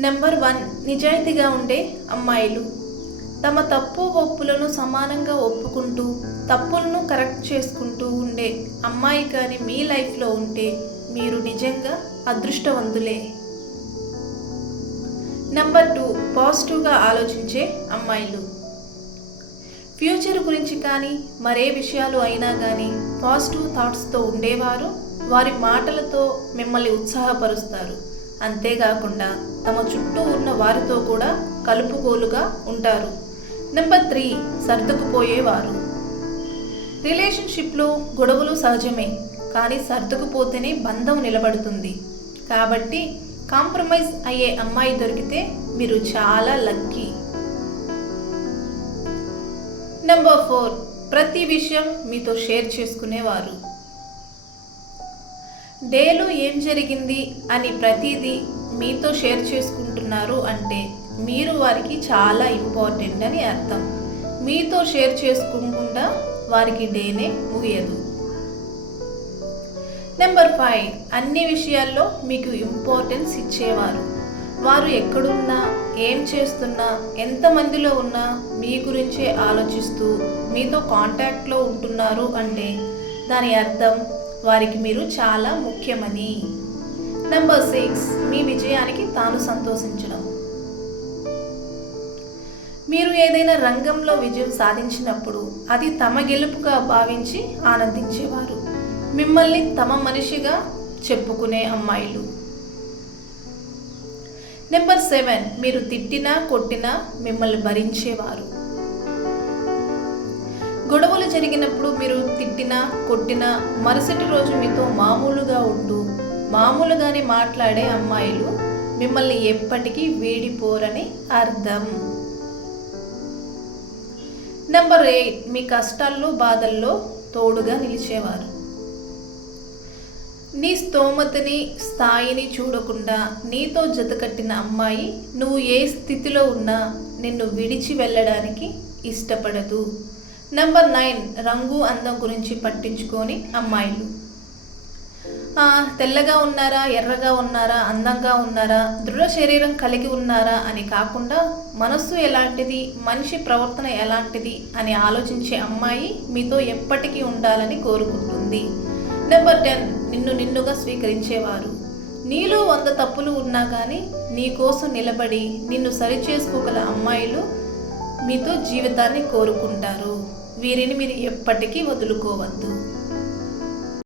Number 1, నిజాయితీగా ఉండే అమ్మాయిలు. తమ తప్పు ఒప్పులను సమానంగా ఒప్పుకుంటూ తప్పులను కరెక్ట్ చేసుకుంటూ ఉండే అమ్మాయి కానీ మీ లైఫ్లో ఉంటే మీరు నిజంగా అదృష్టవంతులే. నెంబర్ 2, పాజిటివ్గా ఆలోచించే అమ్మాయిలు. ఫ్యూచర్ గురించి కానీ మరే విషయాలు అయినా కానీ పాజిటివ్ థాట్స్తో ఉండేవారు వారి మాటలతో మిమ్మల్ని ఉత్సాహపరుస్తారు. అంతేకాకుండా తమ చుట్టూ ఉన్న వారితో కూడా కలుపుగోలుగా ఉంటారు. నెంబర్ 3, సర్దుకుపోయేవారు. రిలేషన్షిప్లో గొడవలు సహజమే, కానీ సర్దుకుపోతేనే బంధం నిలబడుతుంది. కాబట్టి కాంప్రమైజ్ అయ్యే అమ్మాయి దొరికితే మీరు చాలా లక్కీ. నెంబర్ 4, ప్రతి విషయం మీతో షేర్ చేసుకునేవారు. డేలో ఏం జరిగింది అని ప్రతిదీ మీతో షేర్ చేసుకుంటున్నారు అంటే మీరు వారికి చాలా ఇంపార్టెంట్ అని అర్థం. మీతో షేర్ చేసుకోకుండా వారికి డేనే ముగియదు. నెంబర్ 5, అన్ని విషయాల్లో మీకు ఇంపార్టెన్స్ ఇచ్చేవారు. వారు ఎక్కడున్నా ఏం చేస్తున్నా ఎంతమందిలో ఉన్నా మీ గురించే ఆలోచిస్తూ మీతో కాంటాక్ట్లో ఉంటున్నారు అంటే దాని అర్థం వారికి మీరు చాలా ముఖ్యమని. నెంబర్ 6, మీ విజయానికి తాను సంతోషించడం. మీరు ఏదైనా రంగంలో విజయం సాధించినప్పుడు అది తమ గెలుపుగా భావించి ఆనందించేవారు. మిమ్మల్ని తమ మనిషిగా చెప్పుకునే అమ్మాయిలు. నెంబర్ 7, మీరు తిట్టినా కొట్టినా మిమ్మల్ని భరించేవారు. గొడవలు జరిగినప్పుడు మీరు తిట్టినా కొట్టినా మరుసటి రోజు మీతో మామూలుగా ఉంటూ మామూలుగానే మాట్లాడే అమ్మాయిలు మిమ్మల్ని ఎప్పటికీ వీడిపోరని అర్థం. నెంబర్ 8, మీ కష్టాల్లో బాధల్లో తోడుగా నిలిచేవారు. నీ స్తోమతని స్థాయిని చూడకుండా నీతో జతకట్టిన అమ్మాయి నువ్వు ఏ స్థితిలో ఉన్నా నిన్ను విడిచి వెళ్ళడానికి ఇష్టపడదు. నెంబర్ 9, రంగు అందం గురించి పట్టించుకొని అమ్మాయిలు. తెల్లగా ఉన్నారా, ఎర్రగా ఉన్నారా, అందంగా ఉన్నారా, దృఢ శరీరం కలిగి ఉన్నారా అని కాకుండా మనస్సు ఎలాంటిది, మనిషి ప్రవర్తన ఎలాంటిది అని ఆలోచించే అమ్మాయి మీతో ఎప్పటికీ ఉండాలని కోరుకుంటుంది. నెంబర్ 10, నిన్నుగా స్వీకరించేవారు. నీలో 100 తప్పులు ఉన్నా కానీ నీ కోసం నిలబడి నిన్ను సరిచేసుకోగల అమ్మాయిలు మీతో జీవితాన్ని కోరుకుంటారు. వీరిని మీరు ఎప్పటికీ వదులుకోవద్దు.